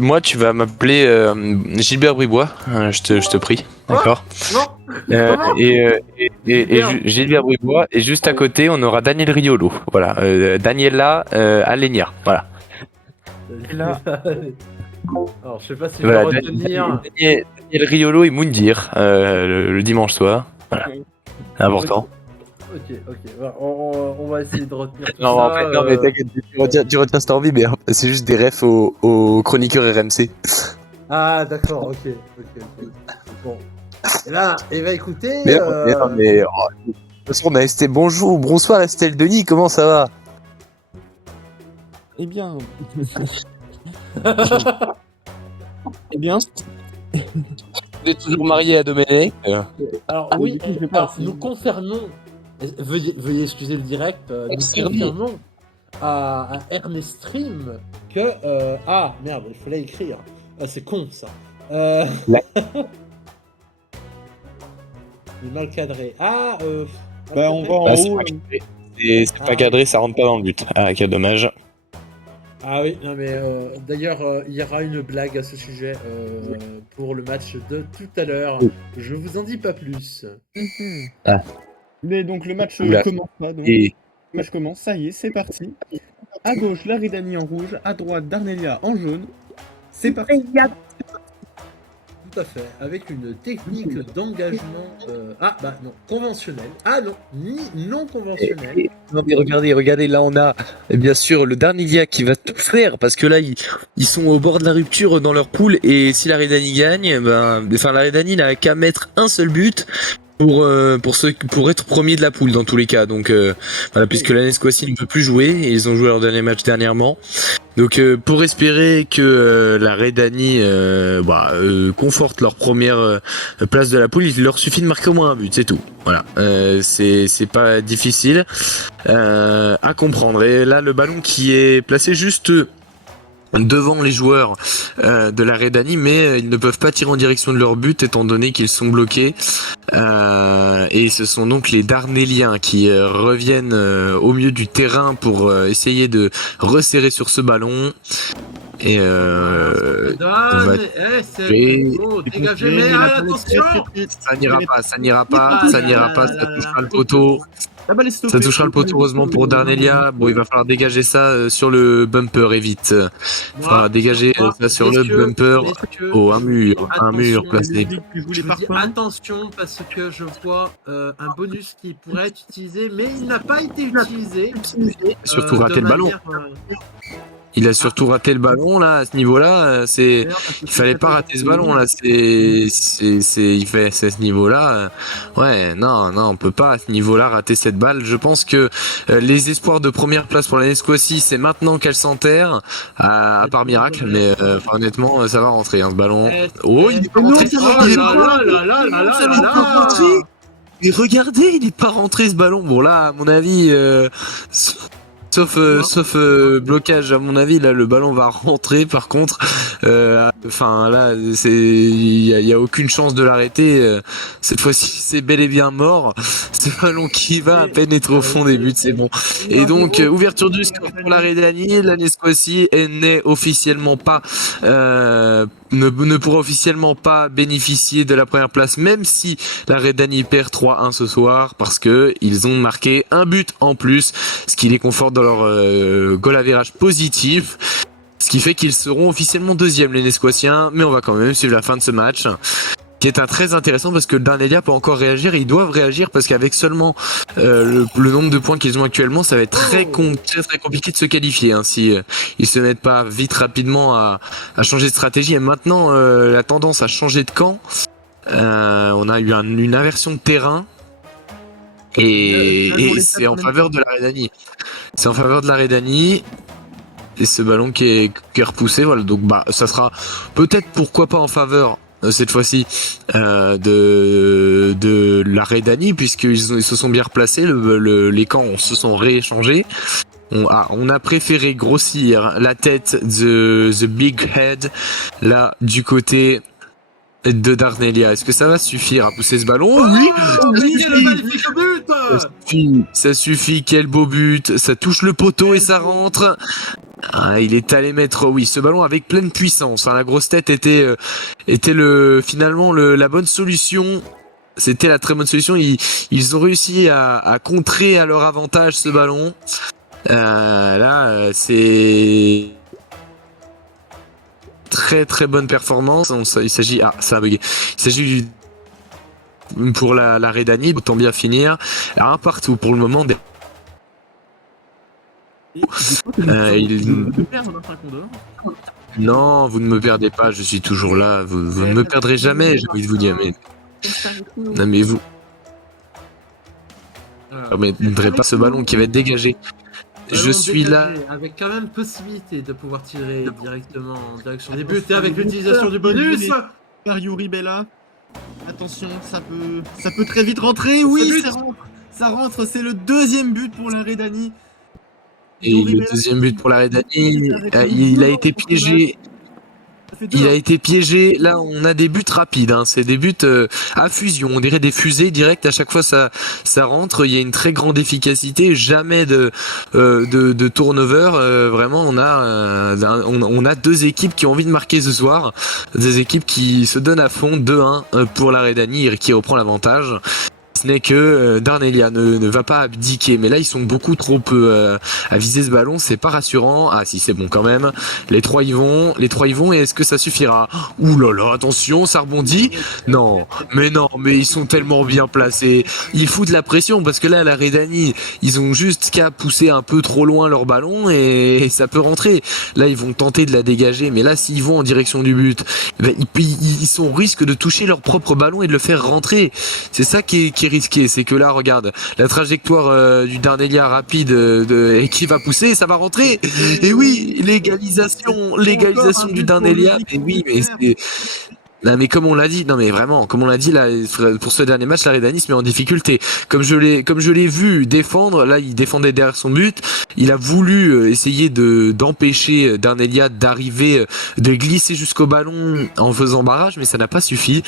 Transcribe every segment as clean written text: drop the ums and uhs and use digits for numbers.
Moi, tu vas m'appeler Gilbert Bribois, je te prie, d'accord. Non. Gilbert Bribois, et juste à côté, on aura Daniel Riolo, voilà, Daniela Alenia, voilà. Là. Alors, je sais pas si je Voilà, dois retenir. Daniel Riolo et Moundir, le dimanche soir, voilà, c'est important. Ok. Voilà, on va essayer de retenir tout Non, ça. en fait, non, mais t'inquiète, tu retiens cette envie, mais c'est juste des refs aux chroniqueurs RMC. Ah, d'accord, ok. Bon. Et là, écoutez. Mais de toute façon, on a Estelle. Bonsoir Estelle Denis, comment ça va? Eh bien. Eh bien. Vous êtes toujours marié à Domenech Alors, Ah, oui, du coup, je vais alors, passer. nous concernons. Veuillez excuser le direct. Nous Externé. confirmons à Ernest Stream que. Ah, merde, il fallait écrire. Ah, c'est con ça. Il est mal cadré. Ah, Bah, on va en Bah, haut. c'est pas cadré, ça rentre pas dans le but. Ah, quel dommage. Ah oui, non mais d'ailleurs il y aura une blague à ce sujet pour le match de tout à l'heure. Je vous en dis pas plus. Mais donc, le match Oula. commence pas. Donc. Et Le match commence, ça y est, c'est parti. À gauche, Laridani en rouge. À droite, Darnelia en jaune. C'est parti. Tout à fait, avec une technique d'engagement conventionnelle. Ah non, ni non conventionnelle. Non mais regardez, là on a bien sûr le Darnelia qui va tout faire parce que là ils sont au bord de la rupture dans leur poule et si la Redani gagne, la Redani n'a qu'à mettre un seul but pour être premier de la poule dans tous les cas. Donc voilà, puisque la Nesquassi ne peut plus jouer et ils ont joué leur dernier match dernièrement. Donc pour espérer que la Redani conforte leur première place de la poule, il leur suffit de marquer au moins un but, c'est tout. Voilà, c'est pas difficile à comprendre. Et là, le ballon qui est placé juste devant les joueurs de la Redani, mais ils ne peuvent pas tirer en direction de leur but étant donné qu'ils sont bloqués. Et ce sont donc les Darnéliens qui reviennent au milieu du terrain pour essayer de resserrer sur ce ballon. Et Dégagez, mais attention. ça n'ira pas, ça touchera le poteau. Ça touchera le poteau heureusement pour Darnelia. Bon, il va falloir dégager ça sur le bumper et vite. Il faudra dégager ça sur le bumper. Oh, un mur placé. Je vous dis attention parce que je vois un bonus qui pourrait être utilisé, mais il n'a pas été utilisé. Surtout raté le ballon. Il a surtout raté le ballon là, à ce niveau-là. Il fallait pas rater ce ballon là. Il fait à ce niveau-là. Non, on peut pas à ce niveau-là rater cette balle. Je pense que les espoirs de première place pour la Nesquassi, c'est maintenant qu'elle s'enterre, à part miracle. Mais honnêtement, ça va rentrer ce ballon. Oh, il est pas rentré. Mais regardez, il est pas rentré ce ballon. Bon là, à mon avis. Sauf blocage, à mon avis, là le ballon va rentrer. Par contre, là, il y a aucune chance de l'arrêter. Cette fois-ci, c'est bel et bien mort. Ce ballon qui va pénétrer au fond des buts, c'est bon. Et donc, ouverture du score pour la Redani. La Nesquassi n'est officiellement pas ne pourra officiellement pas bénéficier de la première place, même si la Redani perd 3-1 ce soir, parce que ils ont marqué un but en plus, ce qui les conforte dans leur goal average positif, ce qui fait qu'ils seront officiellement deuxième les Nesquassiens. Mais on va quand même suivre la fin de ce match, qui est un très intéressant parce que le Darnelia peut encore réagir et ils doivent réagir parce qu'avec seulement le nombre de points qu'ils ont actuellement, ça va être très compliqué de se qualifier si ils se mettent pas vite rapidement à changer de stratégie. Et maintenant la tendance à changer de camp, on a eu une inversion de terrain et c'est en faveur de la Redani. C'est en faveur de la Redani. Et ce ballon qui est repoussé, voilà. Donc ça sera peut-être pourquoi pas en faveur cette fois-ci de la Redani, puisqu'ils se sont bien replacés, les camps se sont rééchangés. On a préféré grossir la tête de The Big Head là du côté de Darnelia. Est-ce que ça va suffire à pousser ce ballon? Oui, le magnifique but. Ça suffit, quel beau but. Ça touche le poteau et ça rentre. Ah, il est allé mettre, oui, ce ballon avec pleine puissance. Hein. La grosse tête était finalement la bonne solution. C'était la très bonne solution. Ils ont réussi à contrer à leur avantage ce ballon. C'est très très bonne performance. Il s'agit, ça a bugué. Il s'agit pour la Redani, autant bien finir. Un partout pour le moment. Non, vous ne me perdez pas, je suis toujours là. Vous ne me perdrez jamais, j'ai envie de vous dire. Mais... Non, mais vous ne permettrez pas ce ballon qui va être dégagé. Je suis là. Avec quand même possibilité de pouvoir tirer directement en direction des buts et avec l'utilisation du bonus par Yuri Bella. Attention, ça peut très vite rentrer. Oui, ça rentre. C'est le deuxième but pour la Redani. Et le deuxième but pour la Redani, il a été piégé. Il a été piégé. Là, on a des buts rapides. Hein. C'est des buts à fusion. On dirait des fusées directes. À chaque fois, ça rentre. Il y a une très grande efficacité. Jamais de turnover. Vraiment, on a deux équipes qui ont envie de marquer ce soir. Des équipes qui se donnent à fond. 2-1 pour la Redani qui reprend l'avantage. Ce n'est que Darnelia ne va pas abdiquer, mais là ils sont beaucoup trop peu à viser ce ballon, c'est pas rassurant. Ah si, c'est bon quand même. Les trois y vont, et est-ce que ça suffira? Ouh là là, attention, ça rebondit. Non, mais ils sont tellement bien placés. Ils foutent la pression parce que là la Redani, ils ont juste qu'à pousser un peu trop loin leur ballon et ça peut rentrer. Là ils vont tenter de la dégager, mais là s'ils vont en direction du but, ils sont au risque de toucher leur propre ballon et de le faire rentrer. C'est ça qui est risqué, c'est que là regarde la trajectoire du Darnelia rapide et qui va pousser, ça va rentrer. Et oui, légalisation du Darnelia. Et oui, mais c'est... Non mais comme on l'a dit, là, pour ce dernier match, la Redani se met en difficulté. Comme je l'ai vu défendre, là il défendait derrière son but, il a voulu essayer d'empêcher Darnelia d'arriver, de glisser jusqu'au ballon en faisant barrage, mais ça n'a pas suffi.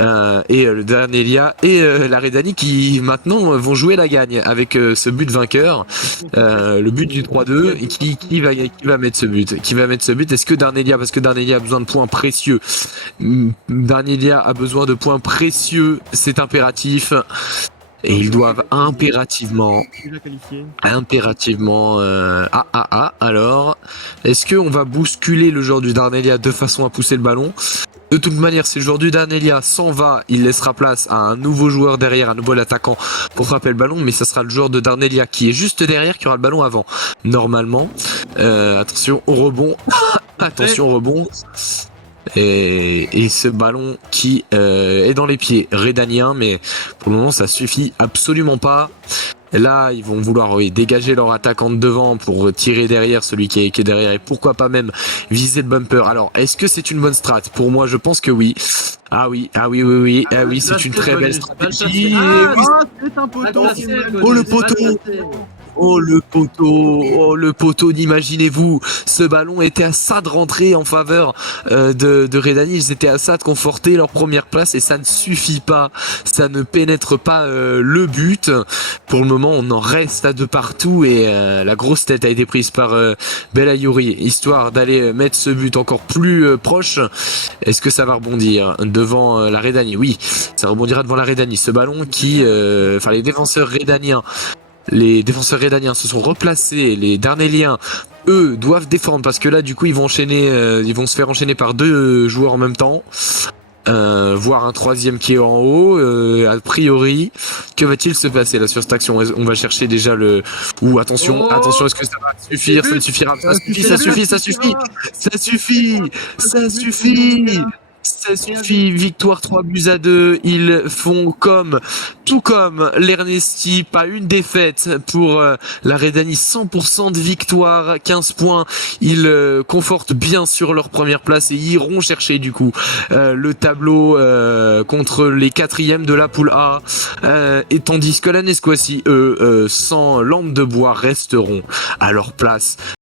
Et le Darnelia et la Redani qui maintenant vont jouer la gagne avec ce but vainqueur, le but du 3-2. Et qui va mettre ce but? Est-ce que Darnelia, parce que Darnelia a besoin de points précieux. Darnelia a besoin de points précieux, c'est impératif. Et ils doivent impérativement. Alors, est-ce qu'on va bousculer le joueur du Darnelia de façon à pousser le ballon? De toute manière, si le joueur du Darnelia s'en va, il laissera place à un nouveau joueur derrière, un nouvel attaquant pour frapper le ballon, mais ça sera le joueur de Darnelia qui est juste derrière qui aura le ballon avant. Normalement. Attention au rebond. Attention au rebond. Et ce ballon qui est dans les pieds Redanien, mais pour le moment ça suffit absolument pas. Là ils vont vouloir dégager leur attaquant de devant pour tirer derrière celui qui est derrière et pourquoi pas même viser le bumper. Alors est-ce que c'est une bonne strat? Pour moi je pense que oui. Ah oui, c'est une très belle stratégie. C'est un poteau. Oh le poteau. Oh le poteau, imaginez-vous, ce ballon était à ça de rentrer en faveur de Redani, ils étaient à ça de conforter leur première place et ça ne suffit pas, ça ne pénètre pas le but. Pour le moment on en reste à deux partout et la grosse tête a été prise par Bella Yuri, histoire d'aller mettre ce but encore plus proche. Est-ce que ça va rebondir devant la Redani? Oui, ça rebondira devant la Redani, ce ballon qui, les défenseurs redaniens se sont replacés. Les Darneliens, eux, doivent défendre parce que là, du coup, ils vont se faire enchaîner par deux joueurs en même temps. Voire un troisième qui est en haut. A priori, que va-t-il se passer là sur cette action? On va chercher déjà le. Attention, est-ce que ça va suffire? Ça ne suffira pas. Ça suffit, victoire 3-2. Ils font tout comme l'Ernesti, pas une défaite pour la Redani, 100% de victoire, 15 points. Ils confortent bien sûr leur première place et iront chercher du coup le tableau contre les quatrièmes de la poule A. Et tandis que la Nesquassi, eux, sans lampe de bois, resteront à leur place